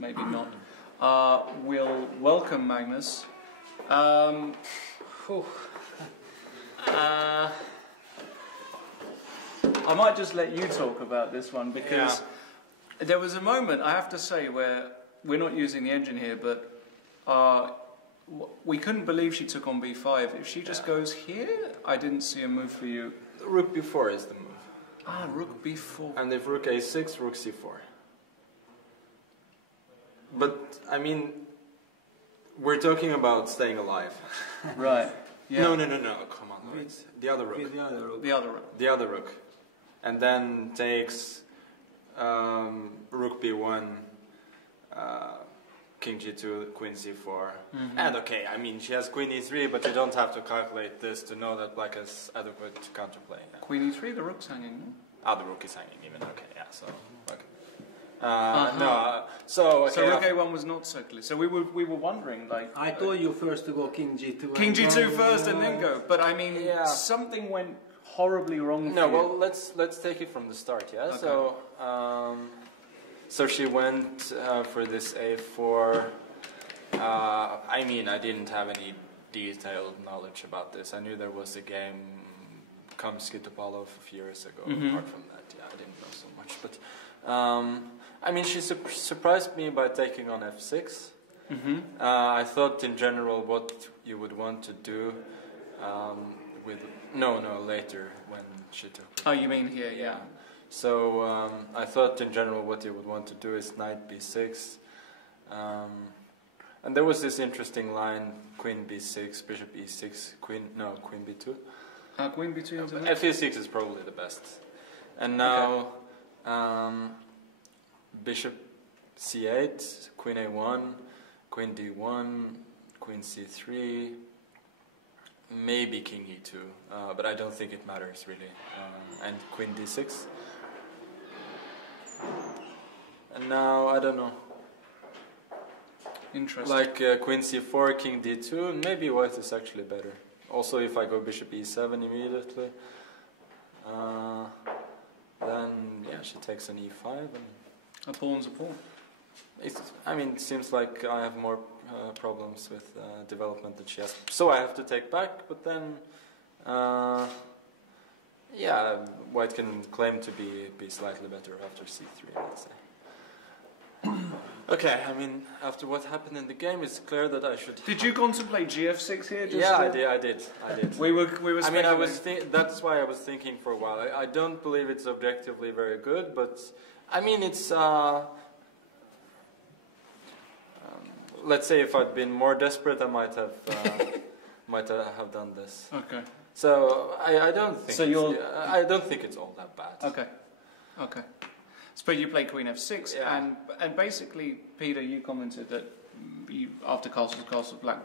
maybe not. We'll welcome Magnus. I might just let you talk about this one, because there was a moment, I have to say, where we're not using the engine here, but we couldn't believe she took on b5. If she just goes here, I didn't see a move for you. Rook b4 is the move. Ah, rook b4. And if rook a6, rook c4. But, I mean, we're talking about staying alive. Right. Yeah. No, come on. Wait. The other rook. The other rook. The other rook. And then takes rook b1, king g2, queen c4. And okay, I mean, she has queen e3, but you don't have to calculate this to know that black has adequate counterplay. Queen e3, the rook's hanging, no? Ah, the rook is hanging even, okay, yeah, so, okay. So rook a1 was not so clear. So we were wondering, like... I told you first to go king g2. King g2 first and then go. But I mean, something went horribly wrong. No, well, let's take it from the start, yeah? Okay. So she went for this a4. I mean, I didn't have any detailed knowledge about this. I knew there was a game, Kamsky-Topalov, a few years ago. Apart from that, yeah, I didn't know so much. But I mean, she surprised me by taking on f6. I thought in general what you would want to do with... No, later when she took it. Oh, you mean here, yeah. So I thought in general what you would want to do is knight b6. And there was this interesting line, queen b6, bishop e6, queen b2. Queen b2 into f6 is probably the best. And now bishop c8, queen a1, queen d1, queen c3, maybe king e2, but I don't think it matters really. And queen d6. And now, I don't know. Interesting. Like queen c4, king d2, maybe white is actually better. Also, if I go bishop e7 immediately, then yeah, she takes an e5 and a pawn's a pawn. I mean, it seems like I have more problems with development than she has. So I have to take back, but then, yeah, white can claim to be slightly better after c3, let's say. Okay, I mean, after what happened in the game, it's clear that I should... Did you contemplate gf6 here? Yeah, I did. We were I mean, that's why I was thinking for a while. I don't believe it's objectively very good, but I mean, it's... let's say if I'd been more desperate, I might have have done this. Okay. So I don't think I don't think it's all that bad. Okay. But you play queen f6, and basically, Peter, you commented that after castle black,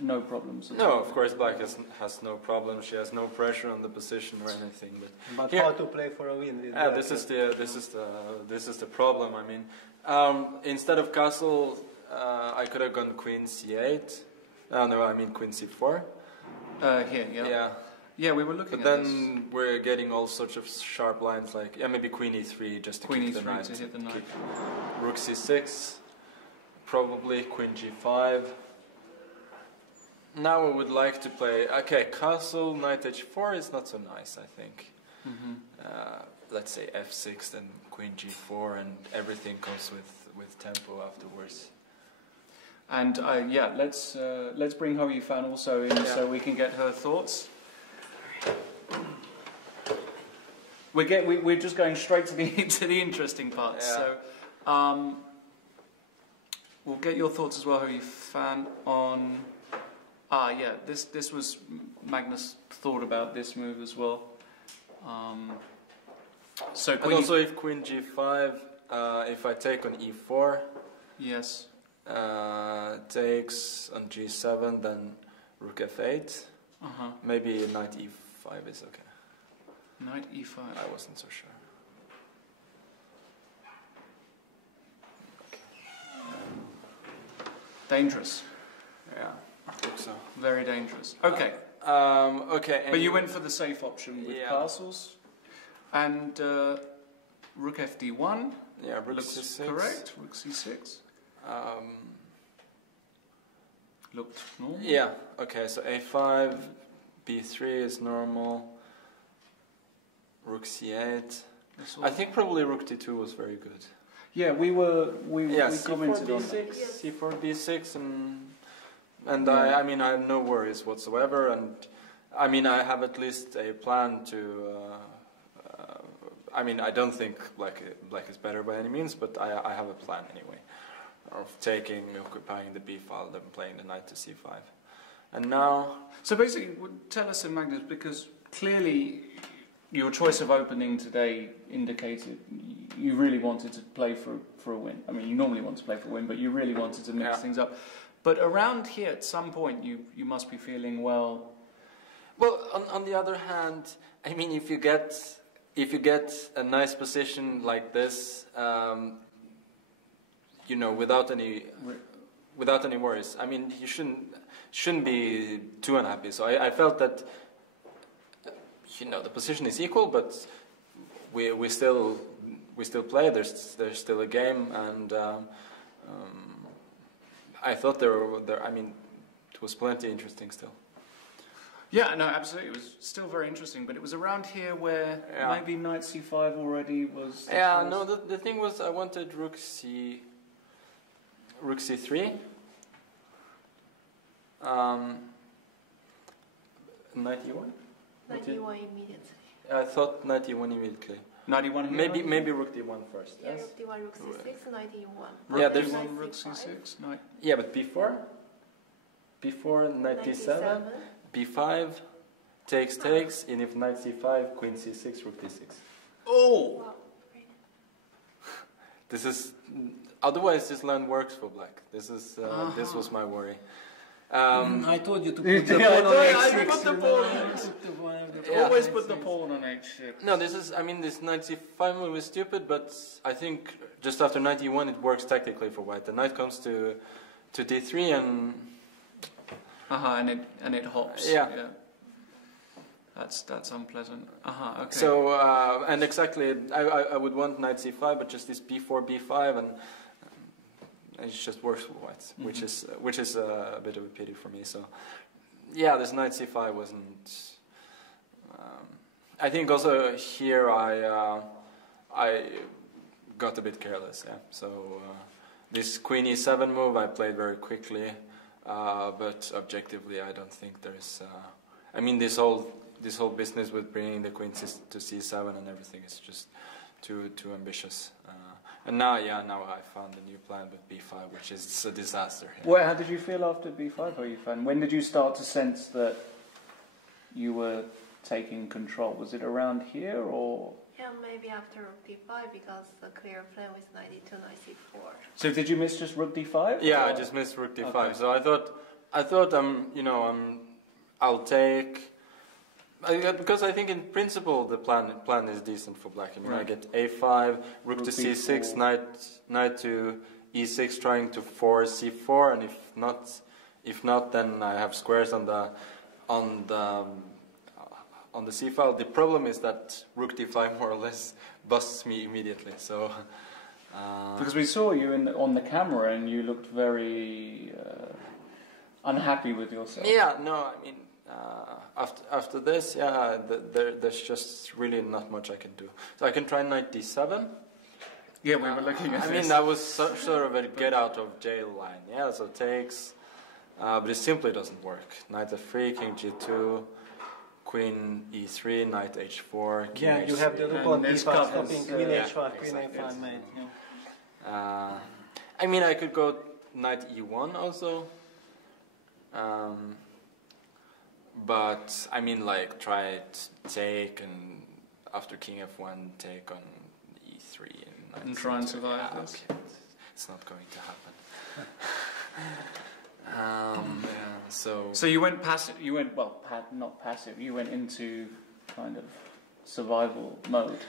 no problems. No, of course, black has no problem. She has no pressure on the position or anything. But how to play for a win? This is the problem. I mean, instead of castle, I could have gone queen c8. No, I mean queen c4. Here, yeah. Yeah. Yeah, we were looking at this. But then we're getting all sorts of sharp lines, like maybe queen e3 just to keep the knight. To hit the knight. Rook c6, probably queen g5. Now I would like to play. Okay, castle knight h4 is not so nice, I think. Let's say f6, then queen g4, and everything comes with tempo afterwards. And yeah, let's bring Hou Yifan also in so we can get her thoughts. We're just going straight to the interesting parts. So we'll get your thoughts as well, Hou Yifan, on this was Magnus thought about this move as well. So and also if queen g5, if I take on e4, yes, takes on g7, then rook f8, maybe knight e5 is okay. Knight e5. I wasn't so sure. Okay. Dangerous. Yeah, I think so. Very dangerous. Okay. Okay. But you went for the safe option with castles, and rook fd1. Yeah, rook looks c6. Correct. Rook c6. Looked normal? Yeah, okay, so a5, b3 is normal, rook c8. I think probably rook d2 was very good. Yeah, we commented on that. c4, b6, and yeah. I mean, I have no worries whatsoever, and I mean, I have at least a plan to. I mean, I don't think black is better by any means, but I have a plan anyway, of occupying the b file, then playing the knight to c5, and now. So basically, tell us, Magnus, because clearly your choice of opening today indicated you really wanted to play for a win. I mean, you normally want to play for a win, but you really wanted to mix things up. But around here, at some point, you must be feeling well. Well, on the other hand, I mean, if you get a nice position like this, you know, without any worries, I mean, you shouldn't be too unhappy. So I felt that, you know, the position is equal, but we still play. There's still a game, and I thought there. I mean, it was plenty interesting still. Yeah, no, absolutely. It was still very interesting, but it was around here where maybe knight c5 already was. Yeah, no. The thing was, I wanted rook c3. Knight e1. Knight e1 immediately. I thought knight e1 immediately. Knight e1. Maybe rook d1 first. Yeah, yes? rook d1, rook c6, knight e1. Yeah, there's rook c6, knight. Yeah, but before knight d7. b5, takes, and if knight c5, queen c6, rook d6. Oh! Wow. This is, otherwise this line works for black. This is, this was my worry. I told you to put the pawn on h6. Put the pawn on. Always put the pawn on h6. No, this is, I mean, this knight c5 move is stupid, but I think just after knight e1 it works tactically for white. The knight comes to d3 and... and it hops. Yeah. That's unpleasant. Okay. So and exactly, I would want knight c5, but just this b4, b5, and it just works for white, which is a bit of a pity for me. So yeah, this knight c5 wasn't. I think also here I got a bit careless. Yeah. So this queen e7 move I played very quickly. But objectively, I don't think there's. I mean, this whole business with bringing the queen to c7 and everything is just too ambitious. And now I found a new plan with b5, which is a disaster. Yeah. Well, how did you feel after b5, Hou Yifan? When did you start to sense that you were taking control? Was it around here or? Yeah, maybe after rook d5, because the clear plan was knight d2, knight c4. So did you miss just rook d5? Yeah, I just missed rook d5. Okay. So I thought I'll take. Because I think in principle the plan is decent for black. I mean, I get a5, rook to c6, knight to e6, trying to force c4, and if not, then I have squares on the c file. The problem is that rook d5 more or less busts me immediately. So because we saw you on the camera and you looked very unhappy with yourself. Yeah, no, I mean. After this, there's just really not much I can do. So I can try knight d7. Yeah, we were looking at this. I mean, that was sort of a get out of jail line. Yeah, so takes, but it simply doesn't work. Knight f3, king g2, queen e3, knight h4, king h3. You have the rook on e5 stopping queen h5, queen a5 mate. I mean, I could go knight e1 also. But I mean, like, try take, and after king f1, take on e3 and try and survive this. Okay. It's not going to happen. So you went passive. You went not passive. You went into kind of survival mode.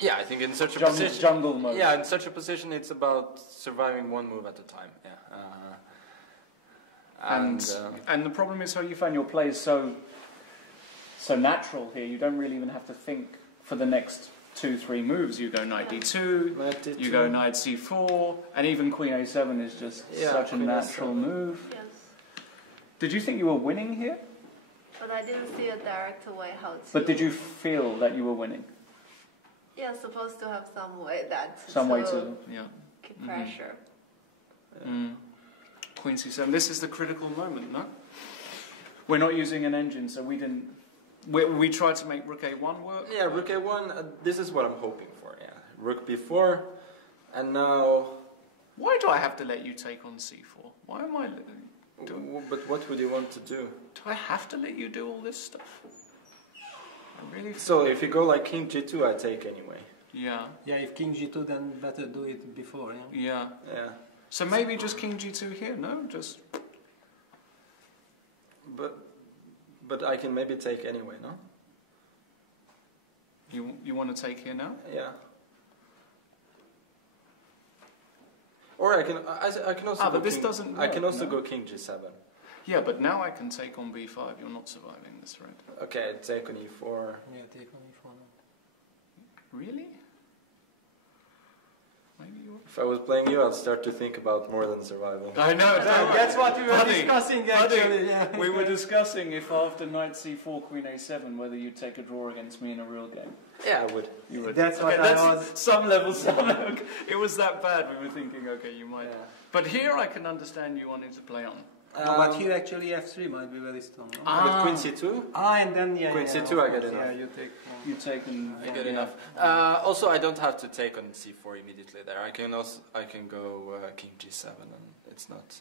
Yeah, I think in such a position, jungle mode. Yeah, in such a position, it's about surviving one move at a time. Yeah. And the problem is how you find your play is so natural here. You don't really even have to think for the next 2-3 moves. You go knight d2, you go knight c4, and even queen a7 is just such a natural move. Yes. Did you think you were winning here? But I didn't see a direct way how to... But did you feel that you were winning? Yeah, supposed to have some way that... Some way to, keep pressure. Queen c7. This is the critical moment, no? We're not using an engine, so we didn't... We tried to make rook a1 work? Yeah, rook a1, this is what I'm hoping for, yeah. Rook b4, and now... Why do I have to let you take on c4? Why am I... But what would you want to do? Do I have to let you do all this stuff? I really... So if you go like king g2, I take anyway. Yeah. Yeah, if king g2, then better do it before, yeah? Yeah. Yeah. So maybe just king g2 here, no? Just... But I can maybe take anyway, no? You want to take here now? Yeah. Or I can also go but this king, doesn't I can work, also no? go king g7. Yeah, but now I can take on b5. You're not surviving this, right? Okay, take on e4. Yeah, take on e4. Really? Maybe you... If I was playing you, I'd start to think about more than survival. I know, That's what we were discussing actually. Yeah. We were discussing if after knight c4, queen a7, whether you'd take a draw against me in a real game. Yeah, I would. You would. That's what that's I was... some level. It was that bad. We were thinking, okay, you might. Yeah. But here I can understand you wanting to play on. No, but here actually f3 might be very strong. No? With queen c2? And then Queen c2 I get enough. Yeah, you take... You take and I get enough. Also, I don't have to take on c4 immediately there. I can go king g7, and it's not.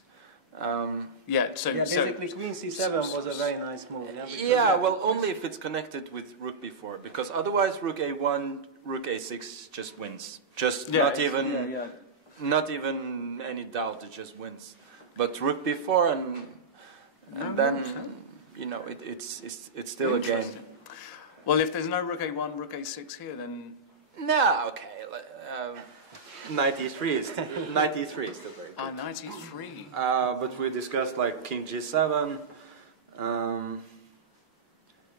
Basically queen c7 was a very nice move. Yeah, well, only if it's connected with rook b4, because otherwise rook a1, rook a6 just wins. Just not even any doubt, it just wins. But rook b4 and then you know it's still a game. Well, if there's no rook a1, rook a6 here, then... No, okay. Knight e3 is still very good. Knight e3. But we discussed like king g7.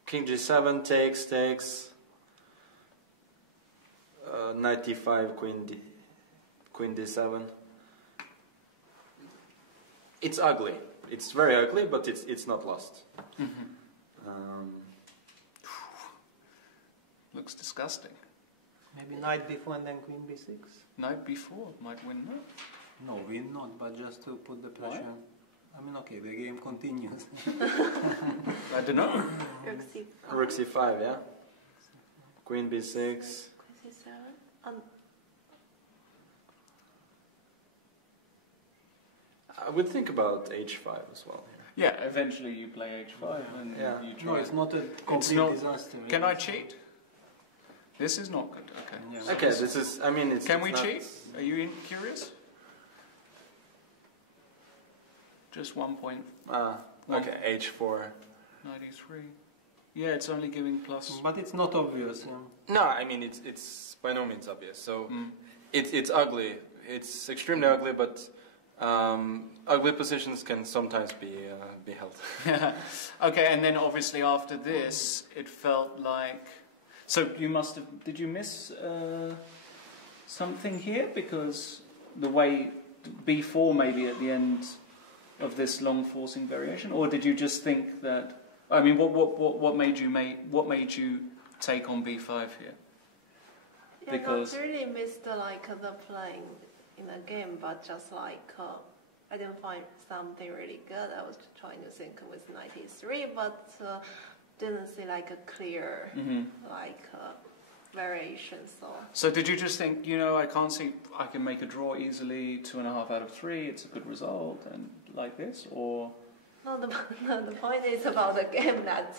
King g7 takes. Knight d5, queen d7. It's ugly. It's very ugly, but it's not lost. Looks disgusting. Maybe knight b4 and then queen b6? Knight b4 might win, no? No, win not, but just to put the pressure. Why? I mean, okay, the game continues. I don't know. Rook c5, yeah? Queen b6. Queen c7. I would think about h5 as well. Yeah, eventually you play h5 and you try. No, it's not a complete disaster. Can I cheat? This is not good. Okay. Yeah. Okay, this is. I mean, it's. Can it's we not, cheat? Are you curious? Just 1 point. Okay, h4. 93. Yeah, it's only giving plus. But it's not obvious. Yeah. No, I mean it's by no means obvious. So it's ugly. It's extremely ugly, but ugly positions can sometimes be held. Okay, and then obviously after this, it felt like. So you must have. Did you miss something here? Because the way b4 maybe at the end of this long forcing variation, or did you just think that? I mean, what made you take on b5 here? Yeah, because not really missed like the playing in the game, but just like I didn't find something really good. I was trying to think with 93, but didn't see like a clear variation. So did you just think, I can't see I can make a draw easily, 2.5 out of 3, it's a good result, and like this, or? No, the point is about the game that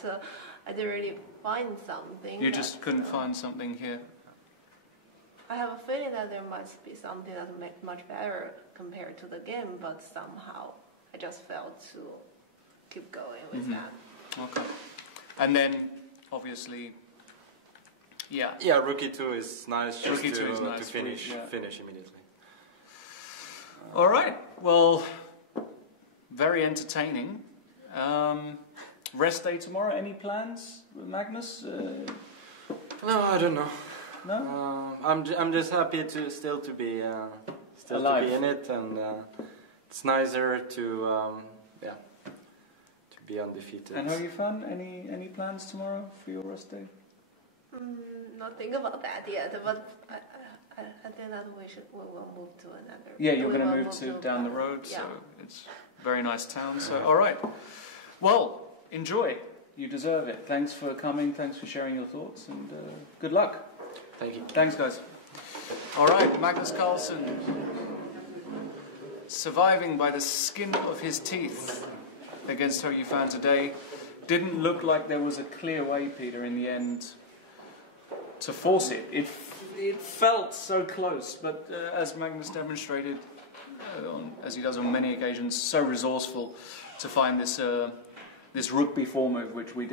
I didn't really find something. You just couldn't find something here? I have a feeling that there must be something that's much better compared to the game, but somehow I just failed to keep going with that. Okay. And then, obviously, Yeah, rook e2 is nice just to finish immediately. All right. Well, very entertaining. Rest day tomorrow. Any plans, Magnus? No, I don't know. No. I'm just happy to still to be alive. To be in it, and it's nicer to to be undefeated. And Hou Yifan, any plans tomorrow for your rest day? Not think about that yet, but I think that we will move to another. Yeah, you're going to move to down the road, so it's a very nice town. So, all right. Well, enjoy. You deserve it. Thanks for coming. Thanks for sharing your thoughts, and good luck. Thank you. Thanks, guys. All right, Magnus Carlsen, surviving by the skin of his teeth against Hou Yifan today. Didn't look like there was a clear way, Peter, in the end, to force it. It felt so close, but as Magnus demonstrated, as he does on many occasions, so resourceful to find this this rook b4 move, which we did.